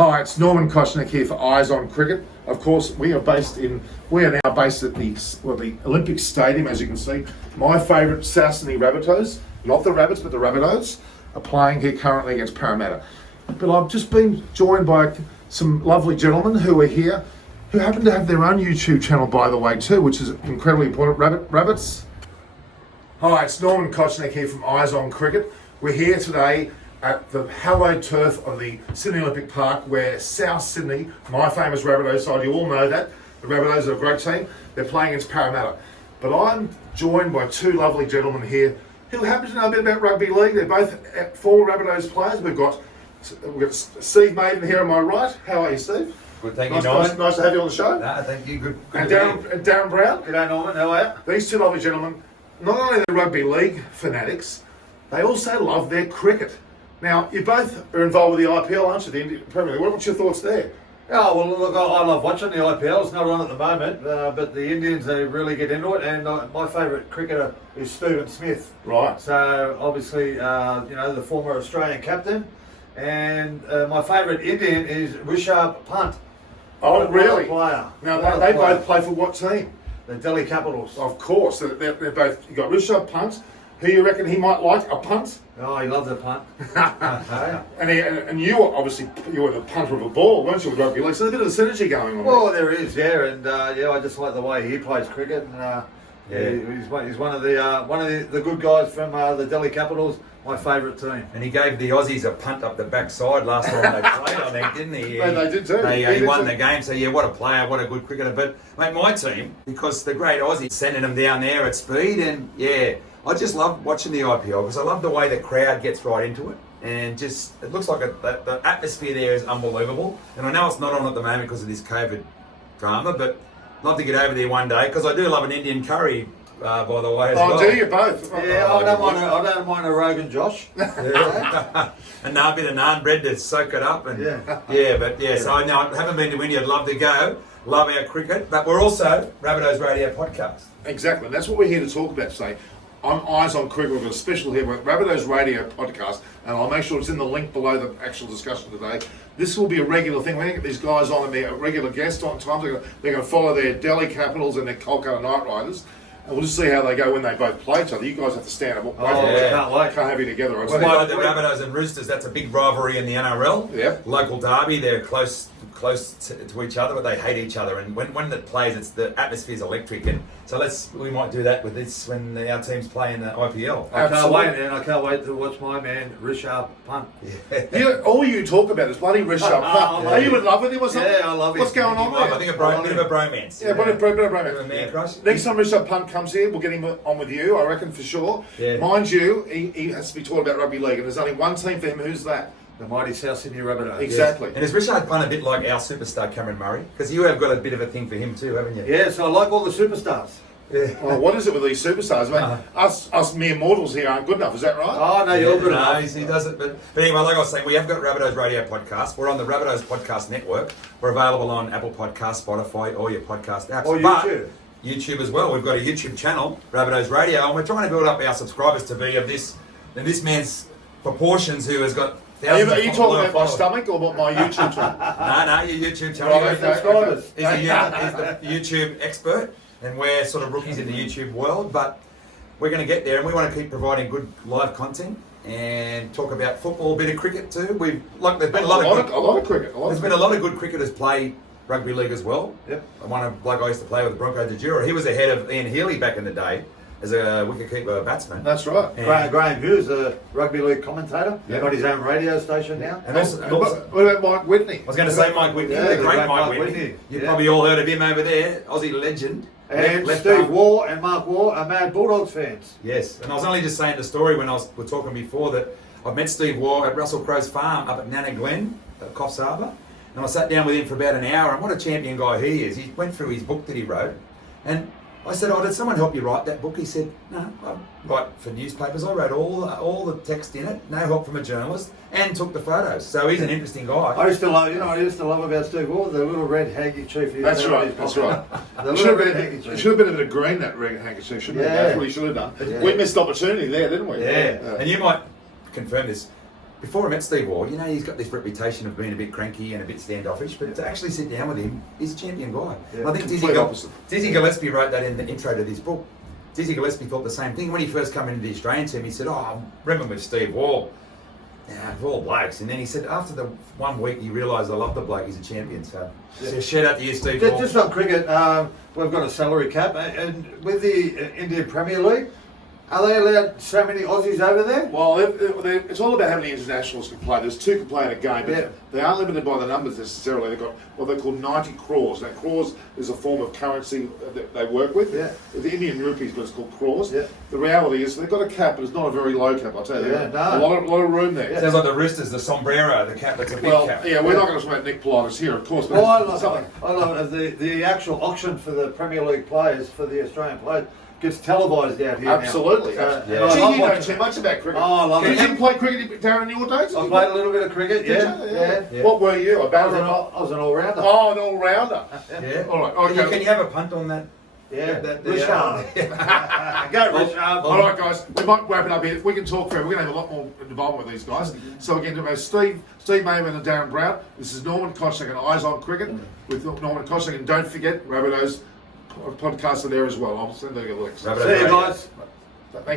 Hi, it's Norman Koshnick here for Eyes on Cricket. Of course, we are now based at the Olympic Stadium, as you can see. My favourite South Sydney Rabbitohs, not the Rabbits, but the Rabbitohs, are playing here currently against Parramatta. But I've just been joined by some lovely gentlemen who are here, who happen to have their own YouTube channel, by the way, too, which is incredibly important. Rabbits. Hi, it's Norman Koshnick here from Eyes on Cricket. We're here today at the hallowed turf of the Sydney Olympic Park, where South Sydney, my famous Rabbitohs side, you all know that, the Rabbitohs are a great team, they're playing against Parramatta. But I'm joined by two lovely gentlemen here who happen to know a bit about rugby league. They're both former Rabbitohs players. We've got Steve Mavin here on my right. How are you, Steve? Good, thank you, Norman. Nice to have you on the show. No, thank you. Good and Darren Brown. G'day, Norman. How are you? These two lovely gentlemen, not only are they rugby league fanatics, they also love their cricket. Now, you both are involved with the IPL, aren't you? The Indian Premier League. What's your thoughts there? Oh, well, look, I love watching the IPL. It's not on at the moment, but the Indians, they really get into it. And my favourite cricketer is Steve Smith. Right. So, obviously, the former Australian captain. And my favourite Indian is Rishabh Pant. Oh, really? Player. Now, they both play for what team? The Delhi Capitals. Of course. They're both. You've got Rishabh Pant. Who you reckon he might like? A punt? Oh, he loves a punt. Okay. And you were the punter of a ball, weren't you, with rugby league? So there's a bit of synergy going on. Well, there is, yeah, and I just like the way he plays cricket. And he's one of the good guys from the Delhi Capitals. My favourite team. And he gave the Aussies a punt up the backside last time they played, I think, didn't he? They did too. He won the game, so yeah, what a player, what a good cricketer. But, mate, my team, because the great Aussies sending them down there at speed, and yeah, I just love watching the IPL because I love the way the crowd gets right into it. And just, it looks like the atmosphere there is unbelievable. And I know it's not on at the moment because of this COVID drama, but love to get over there one day because I do love an Indian curry. By the way, as well. Do you both? Yeah, I don't mind a Rogan Josh. Yeah. And a bit of naan bread to soak it up. And So I haven't been to India. I'd love to go. Love our cricket, but we're also Rabbitohs Radio podcast. Exactly, and that's what we're here to talk about today. On Eyes on Cricket, we've got a special here with Rabbitohs Radio podcast, and I'll make sure it's in the link below the actual discussion today. This will be a regular thing. We're going to get these guys on and be a regular guest on times. They're going to follow their Delhi Capitals and their Kolkata Knight Riders. And we'll just see how they go when they both play each other. You guys have to stand up. Can't wait. Can't have you together. Well, like the Rabbitohs and Roosters, that's a big rivalry in the NRL. Yep. Local derby, they're close to each other, but they hate each other. And when it plays, the atmosphere's electric. And so we might do that with this when our teams play in the IPL. I can't wait to watch my man Rishabh Pant. Yeah. All you talk about is bloody Rishabh Pant. Are you in love with him or something? Yeah, I love him. What's going on there? I think a bit of a bromance. Yeah, a bit of a bromance. Man crush. Next time Rishabh Pant comes here, we'll get him on with you, I reckon, for sure. Yeah. Mind you, he has to be taught about rugby league, and there's only one team for him. Who's that? The mighty South Sydney Rabbitohs. Exactly. And is Rishabh Pant a bit like our superstar Cameron Murray? Because you have got a bit of a thing for him too, haven't you? Yeah, so I like all the superstars. Yeah. Well, what is it with these superstars? I mean, us mere mortals here aren't good enough. Is that right? Oh no, you're good enough. He doesn't. But anyway, like I was saying, we have got Rabbitohs Radio podcast. We're on the Rabbitohs Podcast Network. We're available on Apple Podcasts, Spotify, all your podcast apps. Or YouTube. YouTube as well. We've got a YouTube channel, Rabbitohs Radio, and we're trying to build up our subscribers to be of this man's proportions who has got. Are you talking about my stomach or about my YouTube channel? No, your YouTube channel. Right, subscribers. He's the YouTube expert, and we're sort of rookies in the YouTube world, but we're going to get there, and we want to keep providing good live content and talk about football, a bit of cricket too. There's been a lot of cricket. There's been a lot of good cricketers play rugby league as well. Yep. One of bloke I used to play with, the Bronco de Jura. He was ahead of Ian Healy back in the day as a wicketkeeper batsman. That's right. Graham Hughes, a rugby league commentator. He's got his own radio station now. And what about Mike Whitney? I was going to say Mike Whitney, the great Mike Whitney. You've probably all heard of him over there, Aussie legend. And Steve Waugh and Mark Waugh are mad Bulldogs fans. Yes, and I was only just saying the story when we're talking before that I met Steve Waugh at Russell Crowe's farm up at Nana Glen, at Coffs Harbour, and I sat down with him for about an hour, and what a champion guy he is. He went through his book that he wrote, and I said, did someone help you write that book? He said, no, I write for newspapers. I wrote all the text in it, no help from a journalist, and took the photos. So he's an interesting guy. I used to love about Steve Waugh, the little red handkerchief. That's right. The little red handkerchief. It should have been a bit of green, that red handkerchief, shouldn't it? That's what he should have done. Yeah. We missed opportunity there, didn't we? Yeah. And you might confirm this. before I met Steve Waugh, you know, he's got this reputation of being a bit cranky and a bit standoffish, but to actually sit down with him, he's a champion guy. Yeah. And I think Dizzy Gillespie wrote that in the intro to this book. Dizzy Gillespie thought the same thing. When he first came into the Australian team, he said, oh, I remember with Steve Waugh, of all blokes. And then he said after the 1 week, he realised I love the bloke, he's a champion. So shout out to you, Steve Waugh. Just on cricket, we've got a salary cap, and with the Indian Premier League, are they allowed so many Aussies over there? Well, it's all about how many internationals can play. There's 2 can play in a game, but they aren't limited by the numbers necessarily. They've got what they call 90 crores. Now, crores is a form of currency that they work with. Yeah. The Indian rupees, but it's called crores. Yeah. The reality is they've got a cap, but it's not a very low cap, I'll tell you. Yeah, no. A lot of room there. Sounds like the Roosters, the sombrero, the cap that's a big cap. Yeah, we're not going to talk about Nick Politis here, of course. But Well, I love it. The actual auction for the Premier League players, for the Australian players, gets televised out here Absolutely. now. Gee, And I you love know watching too much about cricket. Oh, I love Did it. you play cricket, Darren, in your days? I played a little bit of cricket, Did yeah. you? What were you? A I was batter? an all-rounder. Oh, an all-rounder. Yeah. All right, okay. Can you have a punt on that? Yeah, That- Rishabh. Go, Rishabh. All right, guys, we might wrap it up here. We can talk forever. We're going to have a lot more involvement with these guys. So again, to Steve Mavin and Darren Brown, this is Norman Koshek and Eyes on Cricket with Norman Koshek. And don't forget, Rabbitohs podcasts are there as well. I'll send you the links. Rabbitohs See you Radio. guys. Thank you.